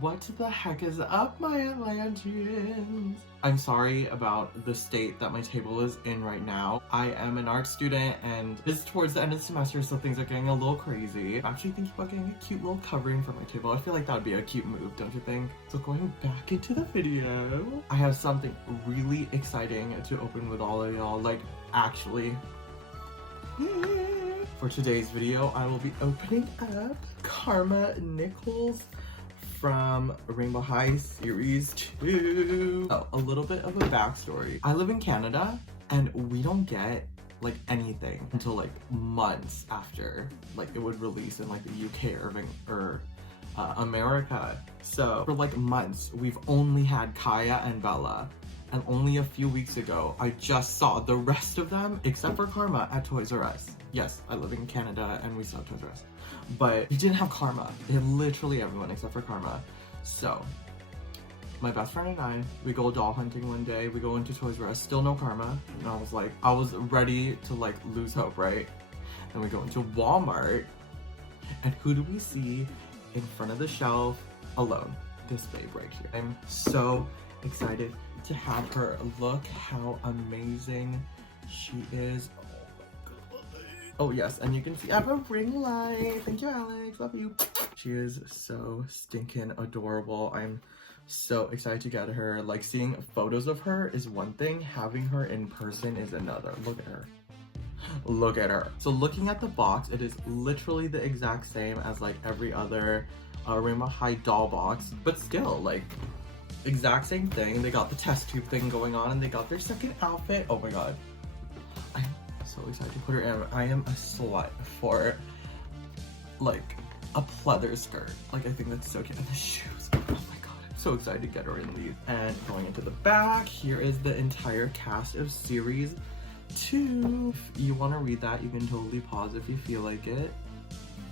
What the heck is up, my Atlanteans? I'm sorry about the state that my table is in right now. I am an art student and it's towards the end of the semester, so things are getting a little crazy. I'm actually thinking about getting a cute little covering for my table. I feel like that would be a cute move, don't you think? So going back into the video, I have something really exciting to open with all of y'all. Like, actually, for today's video, I will be opening up Karma Nichols from Rainbow High Series 2. Oh, a little bit of a backstory. I live in Canada and we don't get like anything until like months after like it would release in like the UK or America. So for like months, we've only had Kaya and Bella. And only a few weeks ago, I just saw the rest of them, except for Karma, at Toys R Us. Yes, I live in Canada and we saw Toys R Us. But we didn't have Karma. They had literally everyone except for Karma. So, my best friend and I, we go doll hunting one day. We go into Toys R Us, still no Karma. And I was ready to like lose hope, right? And we go into Walmart. And who do we see in front of the shelf alone? This babe right here. I'm so excited to have her. Look how amazing she is. Oh yes, and you can see I have a ring light. Thank you, Alex. Love you. She is so stinking adorable. I'm so excited to get her. Like, seeing photos of her is one thing, having her in person is another. Look at her. Look at her. So looking at the box, it is literally the exact same as like every other Rainbow High doll box, but still like exact same thing. They got the test tube thing going on and they got their second outfit. Oh my god. I'm so excited to put her in. I am a slut for like a pleather skirt. Like, I think that's so cute. And the shoes. Oh my god. I'm so excited to get her in these. And going into the back, here is the entire cast of series 2. If you want to read that, you can totally pause if you feel like it.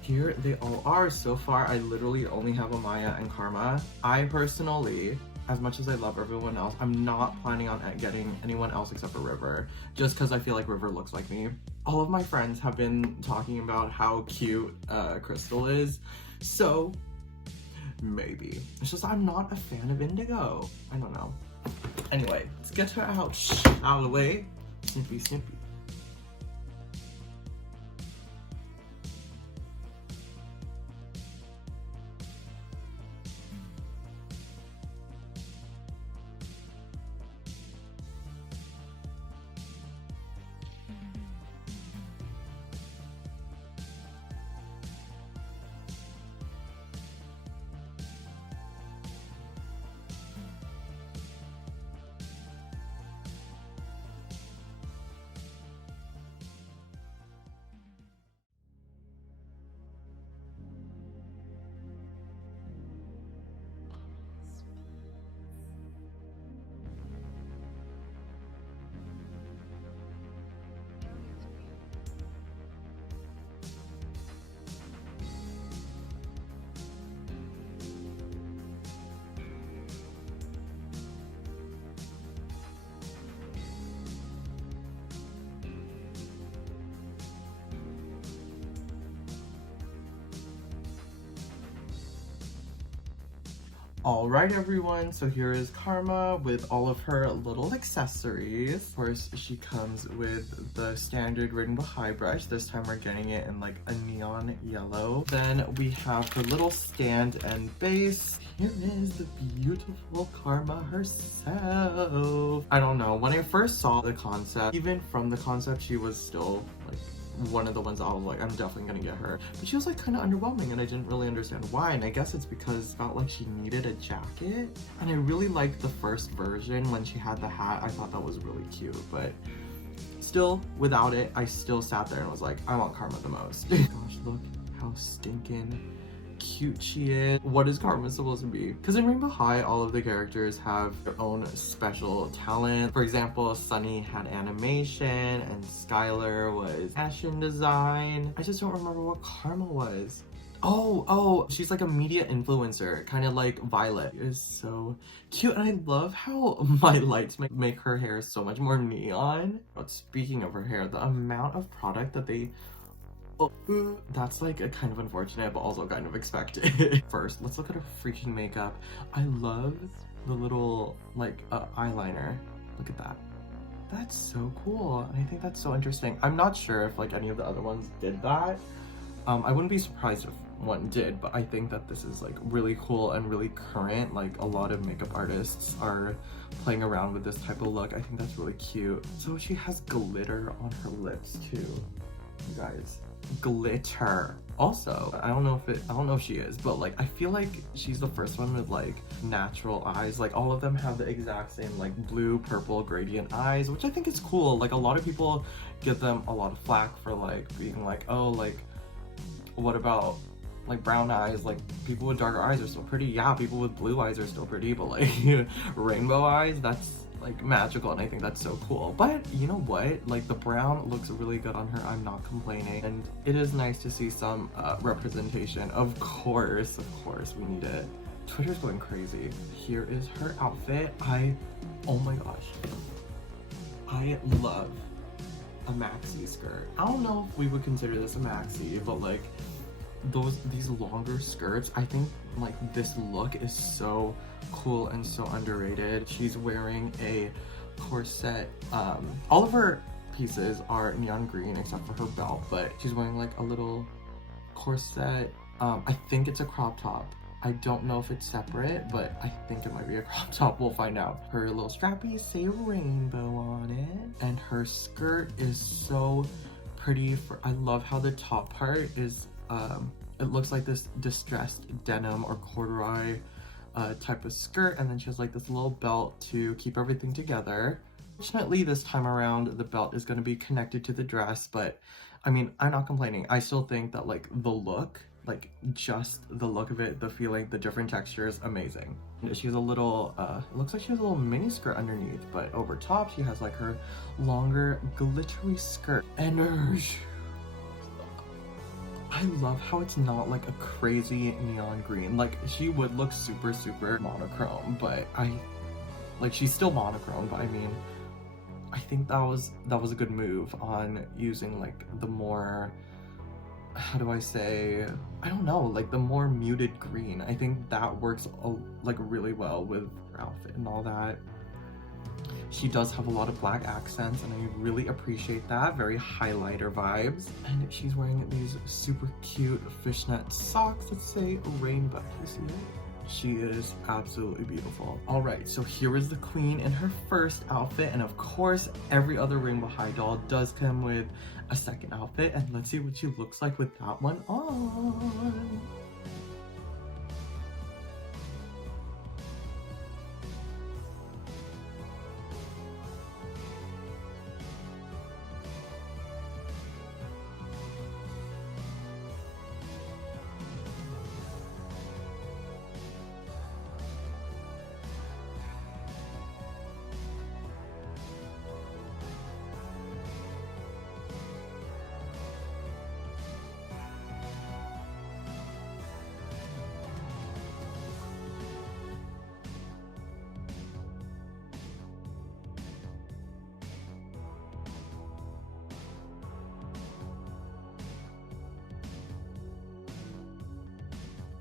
Here they all are. So far, I literally only have Amaya and Karma. I personally, as much as I love everyone else, I'm not planning on getting anyone else except for River, just because I feel like River looks like me. All of my friends have been talking about how cute Crystal is, so maybe. It's just I'm not a fan of Indigo. I don't know. Anyway, let's get her out of the way. Snippy, snippy. Alright everyone, so here is Karma with all of her little accessories. First, she comes with the standard Rainbow High brush. This time we're getting it in like a neon yellow. Then we have her little stand and base. Here is the beautiful Karma herself. I don't know, when I first saw the concept, even from the concept, she was still like one of the ones I was like, I'm definitely gonna get her. But she was like kind of underwhelming and I didn't really understand why. And I guess it's because I felt like she needed a jacket. And I really liked the first version when she had the hat. I thought that was really cute, but still, without it, I still sat there and was like, I want Karma the most. Gosh, look how stinking cute she is. What is Karma supposed to be? Because in Rainbow High, all of the characters have their own special talent. For example, Sunny had animation and Skylar was fashion design. I just don't remember what Karma was. Oh, she's like a media influencer, kind of like Violet. It is so cute, and I love how my lights make her hair so much more neon. But speaking of her hair, the amount of product that they Oh, that's like a kind of unfortunate, but also kind of expected. First, let's look at her freaking makeup. I love the little like eyeliner. Look at that. That's so cool. And I think that's so interesting. I'm not sure if like any of the other ones did that. I wouldn't be surprised if one did, but I think that this is like really cool and really current. Like a lot of makeup artists are playing around with this type of look. I think that's really cute. So she has glitter on her lips too, you guys. Glitter. Also, I don't know if she is, but like I feel like she's the first one with like natural eyes. Like all of them have the exact same like blue, purple gradient eyes, which I think is cool. Like a lot of people give them a lot of flack for like being like, oh, like what about like brown eyes? Like people with darker eyes are still pretty. Yeah, people with blue eyes are still pretty, but like rainbow eyes, that's like magical, and I think that's so cool. But you know what, like the brown looks really good on her. I'm not complaining, and it is nice to see some representation. Of course we need it. Twitter's going crazy. Here is her outfit. Oh my gosh, I love a maxi skirt. I don't know if we would consider this a maxi, but like these longer skirts, I think like this look is so cool and so underrated. She's wearing a corset. All of her pieces are neon green except for her belt, but she's wearing like a little corset. I think it's a crop top. I don't know if it's separate, but I think it might be a crop top. We'll find out. Her little strappies say rainbow on it, and her skirt is so pretty. I love how the top part is it looks like this distressed denim or corduroy type of skirt, and then she has like this little belt to keep everything together. Fortunately, this time around the belt is going to be connected to the dress, but I mean, I'm not complaining. I still think that like the look, like just the look of it, the feeling, the different textures, amazing. She has a little it looks like she has a little mini skirt underneath, but over top she has like her longer glittery skirt. And I love how it's not like a crazy neon green. Like she would look super monochrome, but she's still monochrome, but I mean, I think that was a good move on using like the more, how do I say, I don't know, like the more muted green. I think that works like really well with her outfit and all that. She does have a lot of black accents, and I really appreciate that. Very highlighter vibes. And she's wearing these super cute fishnet socks that say rainbow. You see it? She is absolutely beautiful. All right, so here is the queen in her first outfit, and of course, every other Rainbow High doll does come with a second outfit, and let's see what she looks like with that one on.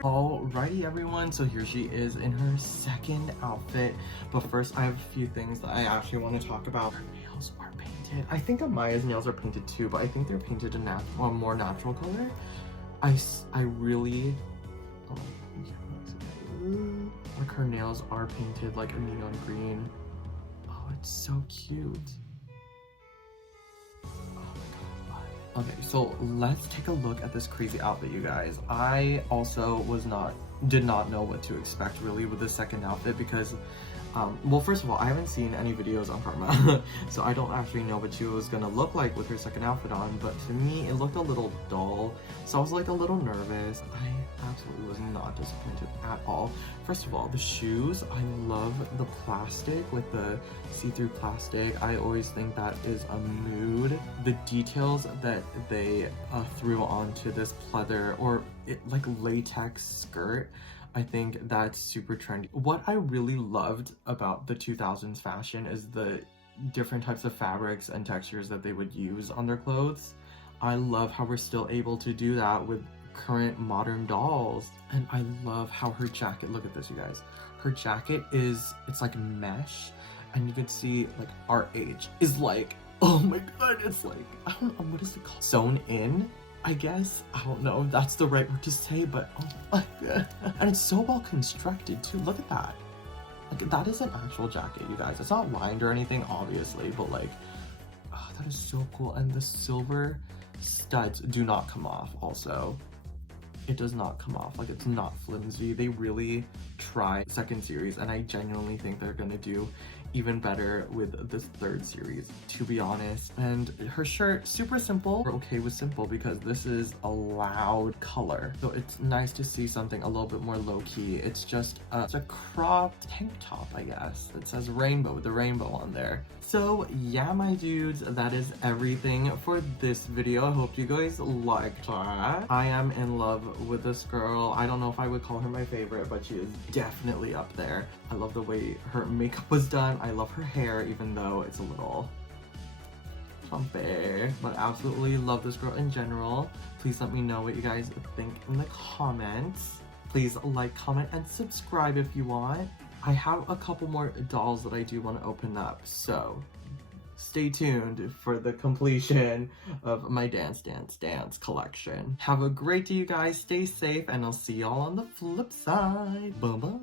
Alrighty everyone, so here she is in her second outfit, but first I have a few things that I actually want to talk about. Her nails are painted. I think Amaya's nails are painted too, but I think they're painted a more natural color. I really, like her nails are painted like a neon green. Oh, it's so cute. Okay, so let's take a look at this crazy outfit, you guys. I also did not know what to expect really with the second outfit because, well, first of all, I haven't seen any videos on Karma, so I don't actually know what she was gonna look like with her second outfit on, but to me, it looked a little dull, so I was like a little nervous. I absolutely was not disappointed at all. First of all, the shoes, I love the plastic, like the see-through plastic. I always think that is a mood. The details that they threw onto this pleather or like latex skirt, I think that's super trendy. What I really loved about the 2000s fashion is the different types of fabrics and textures that they would use on their clothes. I love how we're still able to do that with current modern dolls. And I love how her jacket, look at this, you guys. Her jacket it's like mesh, and you can see like our age is like, oh my god, it's like, I don't know, what is it called? Sewn in, I guess. I don't know if that's the right word to say, but oh my god. And it's so well constructed too. Look at that. Like, that is an actual jacket, you guys. It's not lined or anything, obviously, but like, oh, that is so cool. And the silver studs do not come off also. It does not come off. Like, it's not flimsy. They really tried second series, and I genuinely think they're gonna do even better with this third series, to be honest. And her shirt, super simple. We're okay with simple because this is a loud color, so it's nice to see something a little bit more low-key. It's just it's a cropped tank top, I guess. It says rainbow with the rainbow on there. So yeah, my dudes, that is everything for this video. I hope you guys liked that. I am in love with this girl. I don't know if I would call her my favorite, but she is definitely up there. I love the way her makeup was done. I love her hair, even though it's a little frumpy, but absolutely love this girl in general. Please let me know what you guys think in the comments. Please like, comment, and subscribe if you want. I have a couple more dolls that I do want to open up, so stay tuned for the completion of my Dance collection. Have a great day, you guys. Stay safe, and I'll see y'all on the flip side. Bye bye.